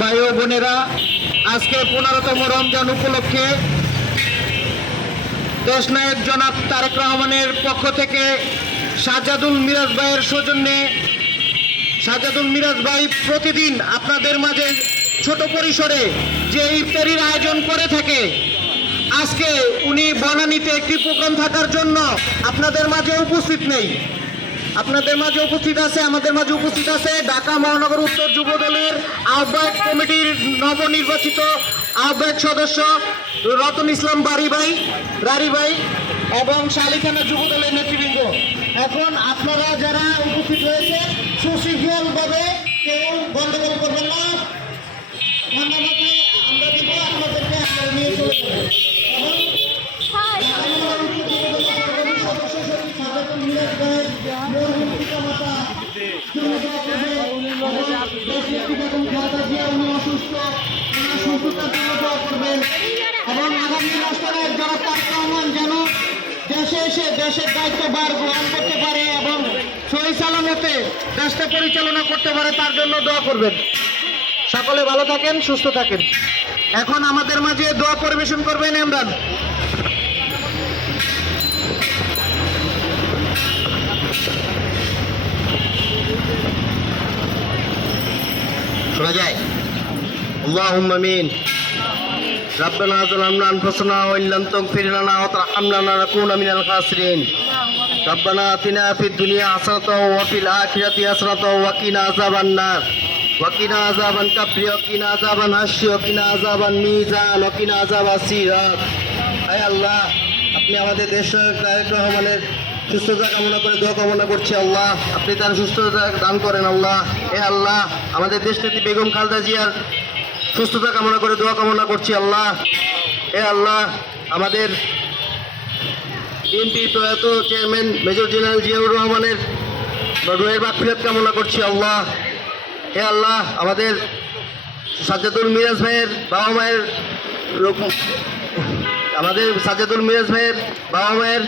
ভাই ও বোনেরা, আজকে পনেরোতম রমজান উপলক্ষে দেশনায়ক জনাব তারেক রহমানের পক্ষ থেকে সাজাদুল মিরাজ ভাইয়ের সৌজন্যে সাজাদুল মিরাজ ভাই প্রতিদিন আপনাদের মাঝে ছোট পরিসরে যে ইফতারির আয়োজন করে থাকে, আজকে উনি বনানীতে একটি প্রোগ্রাম থাকার জন্য আপনাদের মাঝে উপস্থিত নেই। আপনাদের মাঝে উপস্থিত আছে, আমাদের মাঝে উপস্থিত আছে ঢাকা মহানগর উত্তর যুব দলের আহ্বায়ক কমিটির নবনির্বাচিত আহ্বায়ক সদস্য রতন ইসলাম বাড়ি ভাই রারি ভাই এবং শালিখানা যুব দলের নেতৃবৃন্দ। এখন আপনারা যারা উপস্থিত হয়েছে সুশৃঙ্খলভাবে কেউ গন্ডগোল করবেন না। আমরা দিব, আপনাদেরকে আপনারা নিয়ে চলে যাবেন। এবং আগামী রাষ্ট্রের যারা তার রহমান যেন দেশে এসে দেশের দায়িত্বভার গ্রহণ করতে পারে এবং সহি সালামতে দেশটা পরিচালনা করতে পারে তার জন্য দোয়া করবেন সকলে ভালো থাকেন সুস্থ থাকেন এখন আমাদের মাঝে দোয়া পরিবেশন করবেন ইমরান শোনা যায়। اللهم امين ربنا ظلمنا انفسنا وان لم تغفر لنا وترحمنا لنكون من الخاسرين ربنا اتنا في الدنيا حسنه وفي الاخره حسنه وقنا عذاب النار وقنا عذاب القبر وقنا عذاب الحشر وقنا عذاب الميزان وقنا عذاب الصراط আয় আল্লাহ আপনি আমাদের দেশ তারেক রহমানের সুস্থতা কামনা করে দোয়া কামনা করছি আল্লাহ আপনি তার সুস্থতা দান করেন আল্লাহ এ আল্লাহ আমাদের দেশ নেত্রী বেগম খালদা জিয়ার সুস্থতা কামনা করে, দোয়া কামনা করছি আল্লাহ। এ আল্লাহ, আমাদের বিএনপি প্রয়াত চেয়ারম্যান মেজর জেনারেল জিয়াউর রহমানের রোহের বাকফিরাত কামনা করছি আল্লাহ। হে আল্লাহ, আমাদের সাজ্জাদুল মিরাজ ভাইয়ের বাবা মায়ের আমাদের সাজ্জাদুল মিরাজ ভাইয়ের বাবা মায়ের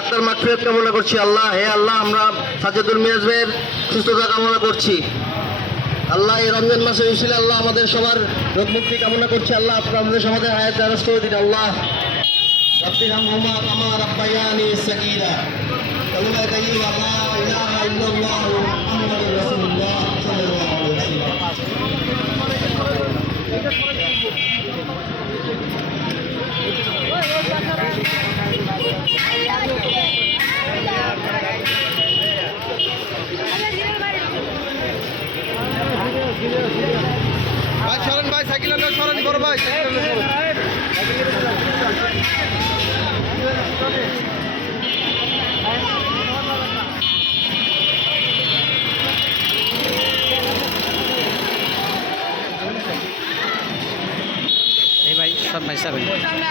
আত্মার মাকফিরাত কামনা করছি আল্লাহ। হে আল্লাহ, আমরা সাজ্জাদুল মিরাজ ভাইয়ের সুস্থতা কামনা করছি। আল্লাহ এই রমজান মাসে এসেছিল আল্লাহ আমাদের সবার রোগ মুক্তি কামনা করছি আল্লাহ আপনার আমাদের সমাজের হায়াত দ্বারস্থ করে দিন আল্লাহ ربي ارحمهما كما ربياني صغيرا كلمة طيبة لا সরেন বড় ভাই এই ভাই সব ভাই সাহেব এই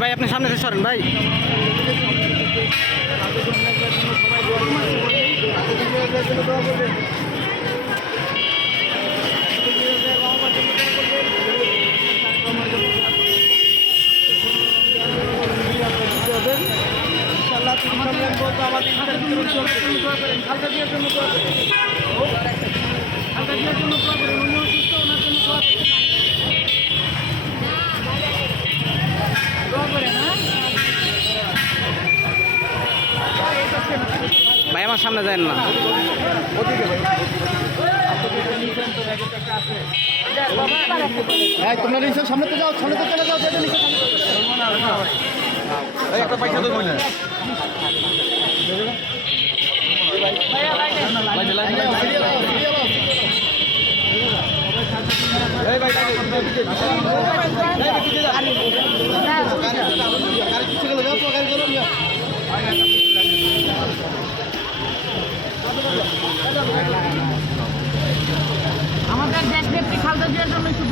ভাই আপনি সামনে থেকে সরেন ভাই। ভাই আমার সামনে যায় না। হ্যাঁ তোমরা নিচে সামনে তো যাও সামনে তো চলে যাও একটা পয়সা তো আমাদের দেশ নেত্রী খালেদা জিয়ার জন্য একটু